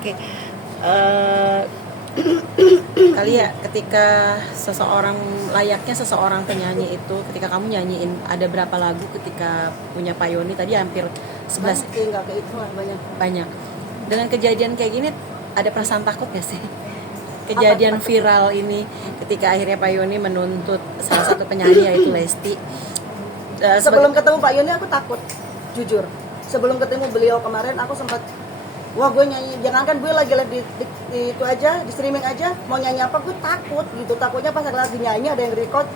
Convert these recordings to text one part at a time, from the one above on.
Oke. Kali ya ketika layaknya seseorang penyanyi itu, ketika kamu nyanyiin ada berapa lagu ketika punya Pak Yoni tadi hampir 11 nggak kayak itu lah, banyak. Dengan kejadian kayak gini ada perasaan takut gak sih? Kejadian viral ini ketika akhirnya Pak Yoni menuntut salah satu penyanyi yaitu Lesti. Sebelum ketemu Pak Yoni aku takut, jujur. Sebelum ketemu beliau kemarin aku sempat, wah gue nyanyi, jangankan gue lagi live di itu aja, di streaming aja, mau nyanyi apa gue takut gitu. Takutnya pas lagi nyanyi ada yang record,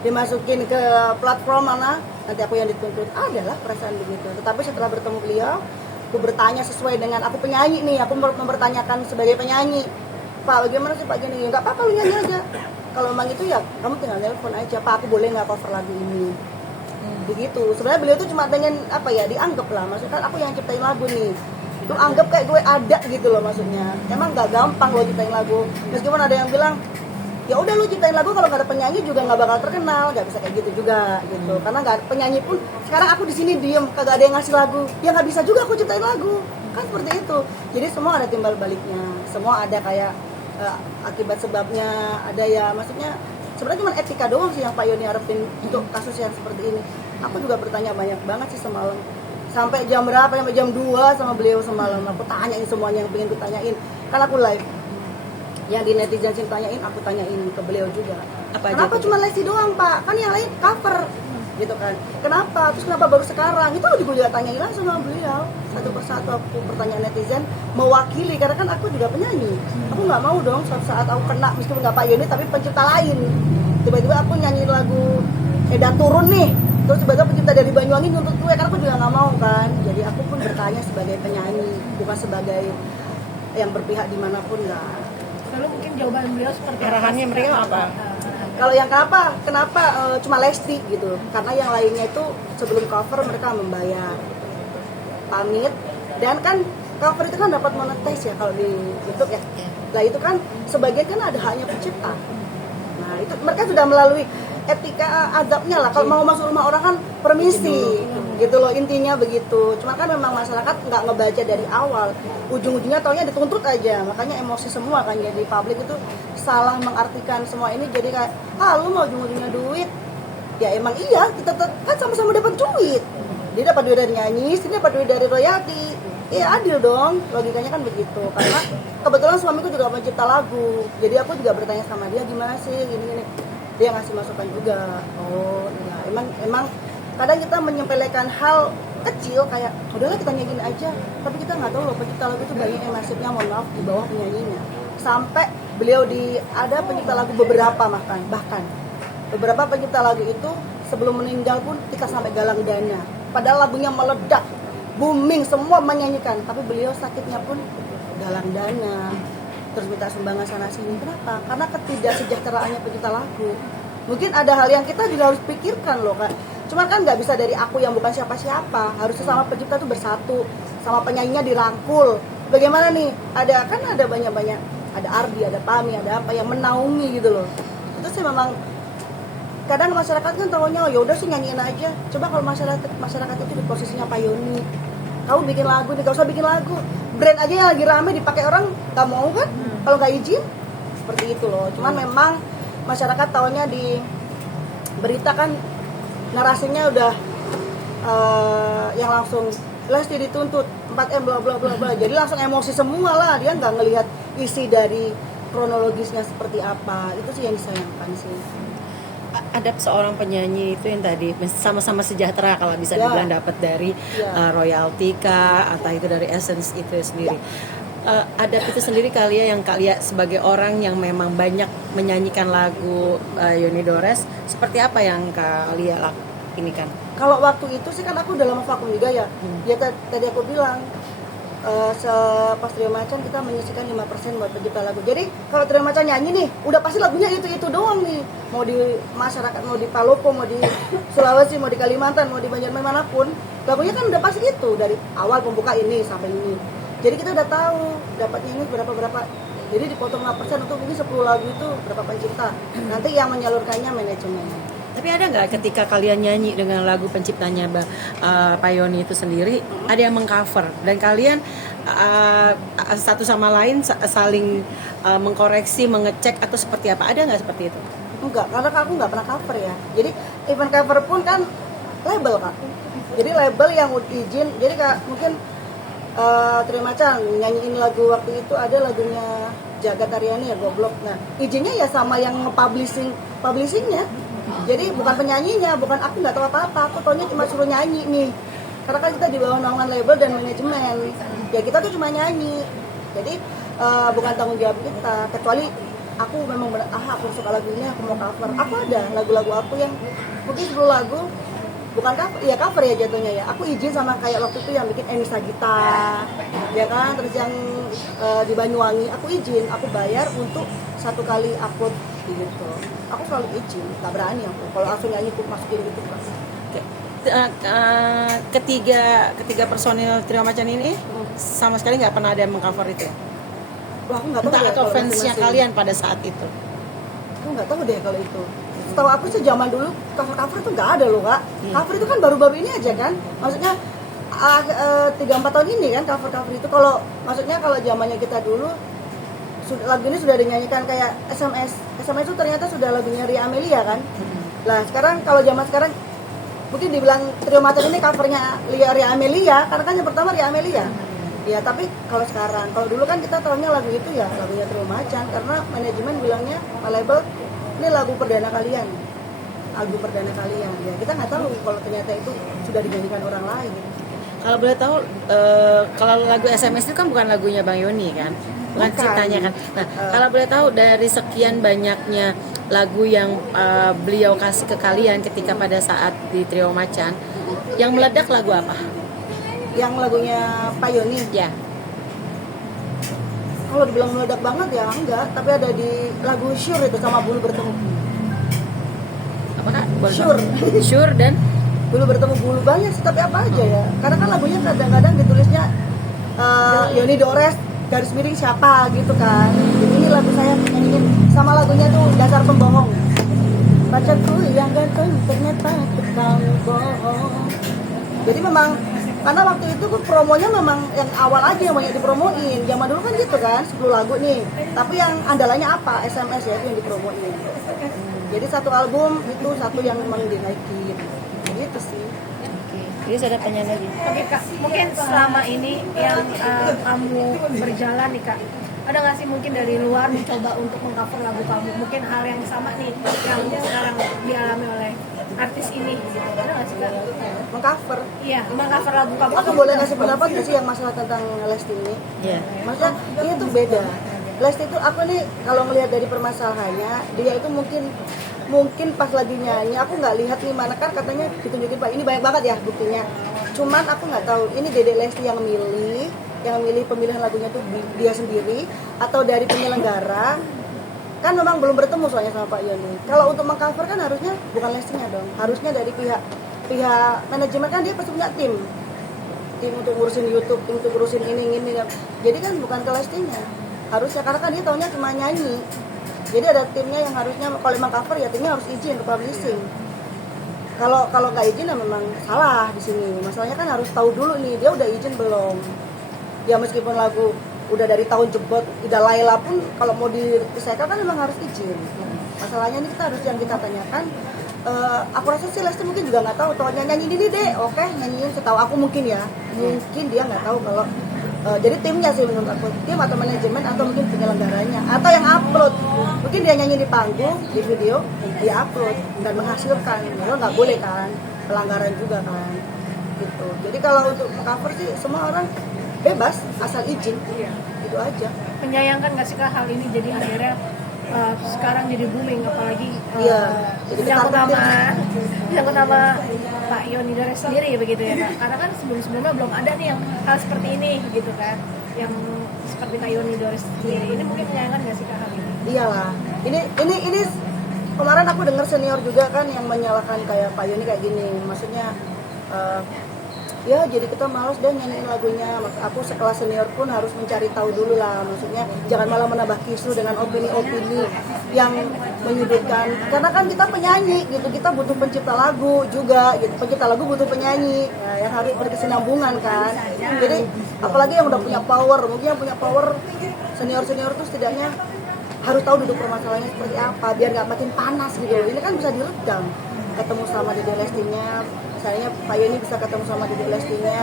dimasukin ke platform mana, nanti aku yang dituntut. Adalah perasaan begitu. Tetapi setelah bertemu beliau, aku bertanya sesuai dengan aku penyanyi nih, aku mempertanyakan sebagai penyanyi, Pak bagaimana sih Pak gini? Nggak apa-apa lu nyanyi aja. Kalau memang itu ya kamu tinggal telepon aja, Pak aku boleh nggak cover lagu ini? Begitu. Sebenarnya beliau tuh cuma pengen apa ya, dianggap lah, maksudnya kan aku yang ciptain lagu nih, lu anggap kayak gue ada gitu loh maksudnya. Emang nggak gampang lo ciptain lagu, meskipun ada yang bilang ya udah lu ciptain lagu kalau nggak ada penyanyi juga nggak bakal terkenal, nggak bisa kayak gitu juga gitu. Karena nggak ada penyanyi pun, sekarang aku di sini diem kagak ada yang ngasih lagu, ya nggak bisa juga aku ciptain lagu, kan seperti itu. Jadi semua ada timbal baliknya, semua ada kayak akibat sebabnya, ada ya maksudnya. Sebenarnya cuma etika doang sih yang Pak Yoni harapin untuk kasus yang seperti ini. Aku juga bertanya banyak banget sih semalam. Sampai jam berapa? Sampai jam 2 sama beliau semalam. Aku tanyain semuanya yang pengen kutanyain. Kan aku live. Yang di netizen sih tanyain, aku tanyain ke beliau juga. Kenapa cuma Lesti doang, Pak? Kan yang lain cover. Gitu kan. Kenapa? Terus kenapa baru sekarang? Itu aku juga tanyain langsung sama beliau. Satu persatu aku pertanyaan netizen mewakili, karena kan aku juga penyanyi. Aku nggak mau dong suatu saat aku kena, meskipun nggak Pak Yoni tapi pencipta lain. Tiba-tiba aku nyanyi lagu Edan turun nih, terus tiba-tiba pencipta dari Banyuwangi nuntut gue, karena aku juga nggak mau kan. Jadi aku pun bertanya sebagai penyanyi, bukan sebagai yang berpihak dimanapun nggak. Lalu mungkin jawaban beliau seperti arahannya mereka apa? Kalau yang kenapa cuma Lesti gitu? Karena yang lainnya itu sebelum cover mereka membayar pamit, dan kan cover itu kan dapat monetize ya kalau di YouTube ya. Nah itu kan sebagian kan ada haknya pencipta. Nah itu mereka sudah melalui etika adabnya lah. Kalau mau masuk rumah orang kan permisi gitu loh, intinya begitu. Cuma kan memang masyarakat nggak ngebaca dari awal, ujung-ujungnya taunya dituntut aja, makanya emosi semua kan. Jadi publik itu salah mengartikan semua ini, jadi kayak lu mau ujung-ujungnya duit. Ya emang iya, kita kan sama-sama dapat duit. Dia dapat duit dari nyanyi, sini dapat duit dari royalti. Iya adil dong, logikanya kan begitu. Karena kebetulan suamiku juga pencipta lagu, jadi aku juga bertanya sama dia gimana sih gini-gini. Dia ngasih masukan juga. Oh, ya emang kadang kita menyepelekan hal kecil kayak udahlah kita nyanyiin aja, tapi kita nggak tahu loh pencipta lagu itu banyak yang nasibnya, mohon maaf, di bawah penyanyinya. Sampai beliau ada pencipta lagu bahkan beberapa pencipta lagu itu sebelum meninggal pun kita sampai galang dana, padahal lagunya meledak, booming, semua menyanyikan, tapi beliau sakitnya pun galang dana, terus minta sumbangan sana sini. Kenapa? Karena ketidaksejahteraan pencipta lagu. Mungkin ada hal yang kita juga harus pikirkan loh, Kak. Cuman kan nggak bisa dari aku yang bukan siapa-siapa, harus sama pencipta tuh bersatu, sama penyanyinya dirangkul. Bagaimana nih? Ada banyak, ada Ardi, ada Pami, ada apa yang menaungi gitu loh. Itu sih memang kadang masyarakat kan taunya ya udah sih nyanyiin aja. Coba kalau masyarakat itu di posisinya Pak Yoni, kamu bikin lagu nih, gak usah bikin lagu, brand aja yang lagi rame dipakai orang nggak mau kan, kalau nggak izin, seperti itu loh. Cuman memang masyarakat taunya di berita kan narasinya udah yang langsung Lesti dituntut 4M bla bla bla bla, jadi langsung emosi semua lah, dia nggak ngelihat isi dari kronologisnya seperti apa. Itu sih yang disayangkan sih. Ada seorang penyanyi itu yang tadi sama-sama sejahtera kalau bisa dibilang dapat dari royalti kah, atau itu dari Essence itu sendiri. Adab itu sendiri kali ya, yang Kak Lia sebagai orang yang memang banyak menyanyikan lagu Yoni Dores, seperti apa yang Kak Lia ini kan? Kalau waktu itu sih kan aku udah lama vakum juga ya. Ya tadi aku bilang pas Trio Macan kita menyisikan 5% buat pencipta lagu. Jadi kalau Trio Macan nyanyi nih, udah pasti lagunya itu doang nih. Mau di masyarakat, mau di Palopo, mau di Sulawesi, mau di Kalimantan, mau di Banjarmasin manapun, lagunya kan udah pasti itu dari awal pembuka ini sampai ini. Jadi kita udah tahu dapatnya ini berapa. Jadi dipotong 5% untuk ini 10 lagu itu berapa pencipta. Nanti yang menyalurkannya manajemen. Tapi ada nggak ketika kalian nyanyi dengan lagu penciptanya Pak Yoni itu sendiri, ada yang mengcover dan kalian satu sama lain saling mengkoreksi, mengecek atau seperti apa? Ada nggak seperti itu? Enggak, karena aku nggak pernah cover ya. Jadi event cover pun kan label Kak. Jadi label yang izin. Jadi Kak mungkin Trio Macan nyanyiin lagu waktu itu ada lagunya Jagat Aryani ya Goblok. Nah izinnya ya sama yang publishingnya. Jadi bukan penyanyinya, bukan aku nggak tahu apa-apa. Aku taunya cuma suruh nyanyi nih. Karena kan kita di bawah naungan label dan manajemen. Ya kita tuh cuma nyanyi. Jadi bukan tanggung jawab kita. Kecuali aku memang benar, aku suka lagu ini, aku mau cover. Aku ada lagu-lagu aku yang mungkin 10 lagu bukan cover, ya cover ya jatuhnya ya. Aku izin sama kayak waktu itu yang bikin Enisa Gita, ya kan. Terus yang di Banyuwangi, aku izin, aku bayar untuk 1 kali upload gitu. Aku selalu izin, nggak berani aku. Kalau langsung nyanyi aku masukin gitu kan. Ketiga personil Trio Macan ini sama sekali nggak pernah ada yang mengcover itu ya? Wah, aku nggak tahu Entah deh atau kalau fansnya masing-masing. kalian pada saat itu? Aku nggak tahu deh kalau itu. Setahu aku sih zaman dulu cover itu nggak ada loh Kak. Iya. Cover itu kan baru-baru ini aja kan. Maksudnya 3-4 tahun ini kan cover itu. Kalau maksudnya kalau zamannya kita dulu lagu ini sudah dinyanyikan kayak SMS itu ternyata sudah lagunya Ria Amelia kan. Lah sekarang kalau zaman sekarang mungkin dibilang Trio Macan ini covernya Ria Amelia karena kan yang pertama Ria Amelia. Ya tapi kalau sekarang, kalau dulu kan kita tahunya lagu itu ya lagunya Trio Macan karena manajemen bilangnya label ini lagu perdana kalian, album perdana kalian. Ya kita nggak tahu kalau ternyata itu sudah dinyanyikan orang lain. Kalau boleh tahu, kalau lagu SMS itu kan bukan lagunya Bang Yoni kan, bukan Bukan. ciptanya kan. Nah, kalau boleh tahu dari sekian banyaknya lagu yang beliau kasih ke kalian ketika pada saat di Trio Macan, yang meledak lagu apa? Yang lagunya Pak Yoni, Ya, kalau dibilang meledak banget ya enggak, tapi ada di lagu Sure itu sama Bulu Bertemu. apakah? Boleh Sure. tahu? Sure dan Bulu Bertemu Bulu banyak sih tapi apa aja ya. Karena kan lagunya kadang-kadang ditulisnya Yoni Dores garis miring siapa gitu kan. Jadi ini lagu saya nyanyiin sama lagunya tuh Dasar Pembohong. Pacarku yang ganteng ternyata tukang bohong. Jadi memang karena waktu itu tuh promonya memang yang awal aja yang banyak dipromoin. Zaman dulu kan gitu kan 10 lagu nih. Tapi yang andalannya apa? SMS ya itu yang dipromoin. Jadi satu album itu satu yang memang dinaikin. Gitu sih. Jadi saya ada pertanyaan lagi. Tapi Kak, mungkin selama ini yang kamu berjalan nih Kak, ada nggak sih mungkin dari luar mencoba untuk mengcover lagu kamu? Mungkin hal yang sama nih yang sekarang dialami oleh artis ini gitu. Ada nggak sih Kak? Mengcover. Iya, mengcover lagu kamu. Aku boleh ngasih pendapat nggak sih yang masalah tentang Lesti ini? Ya. Maksudnya ini tuh beda. Lesti itu aku nih kalau melihat dari permasalahannya dia itu mungkin pas lagi nyanyi aku nggak lihat nih mana kan katanya ditunjukin Pak ini banyak banget ya buktinya. Cuman aku nggak tahu ini Dede Lesti yang milih pemilihan lagunya tuh dia sendiri atau dari penyelenggara. Kan memang belum bertemu soalnya sama Pak Yoni. Kalau untuk mengcover kan harusnya bukan Lestinya dong, harusnya dari pihak manajemen kan dia pasti punya tim untuk ngurusin YouTube, tim untuk ngurusin ini. Jadi kan bukan ke Lestinya. Harusnya karena kan dia taunya cuma nyanyi. Jadi ada timnya yang harusnya kalau emang cover ya timnya harus izin ke publishing. Kalau nggak izin ya memang salah di sini. Masalahnya kan harus tahu dulu nih dia udah izin belum. Ya meskipun lagu udah dari tahun jebot, Ida Laila pun kalau mau direcycle kan memang harus izin. Masalahnya ini kita harus yang kita tanyakan. Aku rasa sih Lesti mungkin juga nggak tahu. Taunya nyanyi ini deh, oke nyanyiin. Setahu aku mungkin ya, mungkin dia nggak tahu kalau jadi timnya sih menurut aku, tim atau manajemen atau mungkin penyelenggaranya atau yang upload mungkin dia nyanyi di panggung di video dia upload dan menghasilkan lo nggak boleh kan pelanggaran juga kan gitu. Jadi kalau untuk cover sih semua orang bebas asal izin itu aja. Menyayangkan nggak sih Kak hal ini jadi akhirnya sekarang jadi booming apalagi Iya, jadi disangkut nama Pak Yoni Dores sendiri begitu ya Kak. Karena kan sebelumnya belum ada nih yang hal seperti ini gitu kan, yang seperti Kak Yoni Dores sendiri. Ini mungkin menyayangkan nggak sih Kak hal ini? Iyalah, ini kemarin aku dengar senior juga kan yang menyalahkan kayak Pak Yoni kayak gini, maksudnya ya jadi kita malas deh nyanyiin lagunya. Aku sekelas senior pun harus mencari tahu dulu lah, maksudnya jangan malah menambah kisru dengan opini-opini yang menyudutkan, karena kan kita penyanyi gitu, kita butuh pencipta lagu juga gitu, pencipta lagu butuh penyanyi ya, yang harus berkesinambungan kan. Jadi apalagi yang udah punya power, mungkin yang punya power senior-senior tuh setidaknya harus tahu duduk permasalahannya seperti apa biar nggak makin panas gitu loh. Ini kan bisa diredam, ketemu sama Dede Lestinya, misalnya Pak Yoni bisa ketemu sama Dede Lestinya,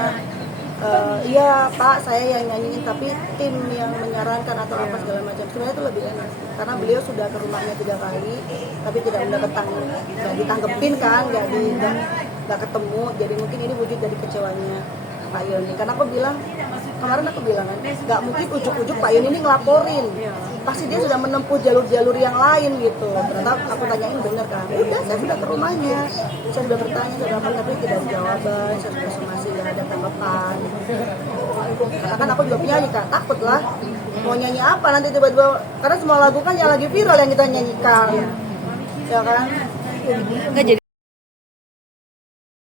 iya Pak saya yang nyanyiin tapi tim yang menyarankan atau apa segala macam, sebenarnya itu lebih enak karena beliau sudah ke rumahnya 3 kali tapi tidak nggak ditanggepin kan, nggak ketemu. Jadi mungkin ini wujud dari kecewanya Pak Yoni, karena kemarin aku bilang kan nggak mungkin ujuk-ujuk Pak Yoni ini ngelaporin, pasti dia sudah menempuh jalur-jalur yang lain gitu. Ternyata aku tanyain bener kan, udah saya sudah ke rumahnya, saya sudah bertanya sudah apa, tapi tidak ada jawaban, saya sudah somasi nggak ada tanggapan. Karena kan aku juga penyanyi kan, takut lah mau nyanyi apa nanti tiba-tiba, karena semua lagu kan yang lagi viral yang kita nyanyikan, ya kan. Nggak, jadi